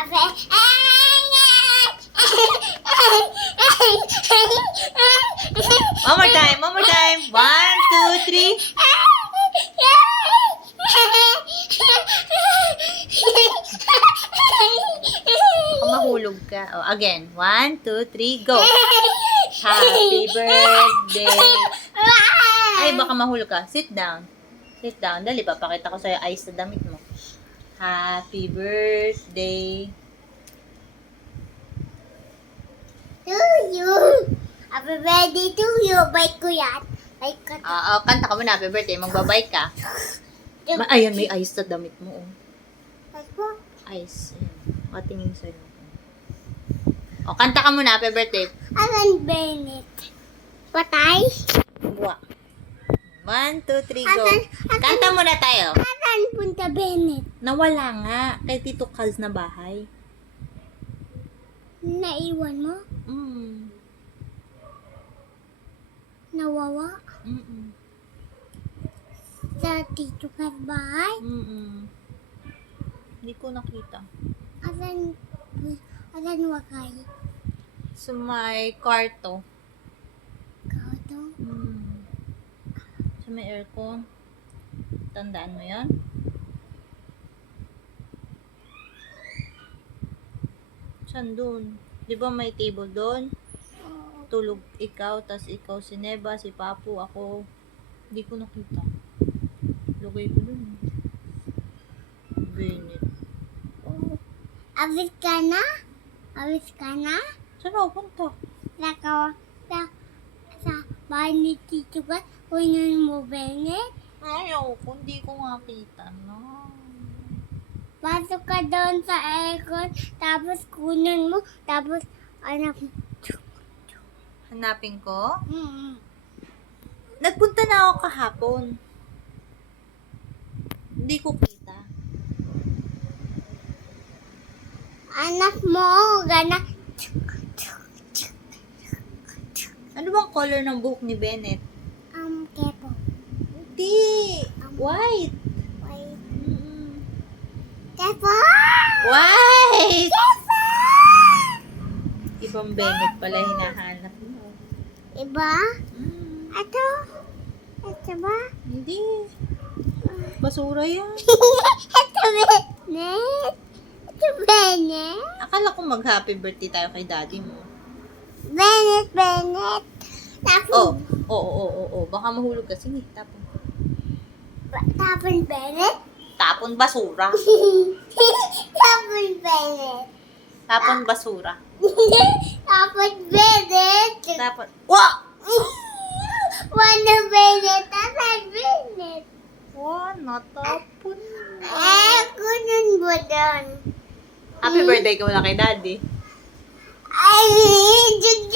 One more time, one more time. 1, 2, 3. Baka mahulog ka. Oh, again. 1, 2, 3, go. Happy birthday. Ay, baka mahulog ka. Sit down. Sit down. Dali, papakita ko sa'yo ayos na damit mo. Happy birthday. To you. Happy birthday to you. Bike ko yan. Bike ko. Kanta ka muna. Happy birthday. Magbabay ka. Ayan, may ayos na damit mo. Oh. Bike ko. Ayos. Ayan. Katingin sa'yo. O, kanta ka muna. Happy birthday. Alan Bennett. Patay? Buwa. 1, 2, 3, go. Kanta muna tayo. Alan Punta Bennett. Nawala nga. Kay Tito Cal's na bahay. Naiwan mo? Nawawa? Sa Tito Kat bahay? Hindi ko nakita. Alan wakay? Sa may kwarto. Kao to? Sa may aircon. Tandaan mo yan? Saan dun? Di ba may table doon? Tulog ikaw, tas ikaw si Neba, si Papu, ako. Hindi ko nakita. Lugay ko dun. Bennett. Awit ka na? Awit ka na? Saan ako punta? Sa bahay ni Tito Kat? Kunin mo Bennett? Ayaw ko, hindi ko makita na. Pasok ka doon sa aircon, tapos kunin mo, tapos anak mo. Hanapin ko? Nagpunta na ako kahapon. Hindi ko kita. Anak mo, gana. Ano bang color ng buhok ni Bennett? Kepo. Hindi. White. Wait. Kepo! White! Kepo! Ibang Bennett pala hinahanap mo. Iba? Ito? Ito ba? Hindi. Basura yan. Ito Bennett? Ito Bennett? Akala ko mag-happy birthday tayo kay daddy mo. Bennett. Tapos, Oo. Baka mahulog ka. Sige, tapon. tapon Bennett? Tapon basura. Tapon Bennett. Tapon basura. Tapon Bennett. Tapon. Wah! Wala Bennett. Tapon Bennett. Wah, natapon. Kunin mo doon. Happy birthday ka muna kay daddy. Ay, jug.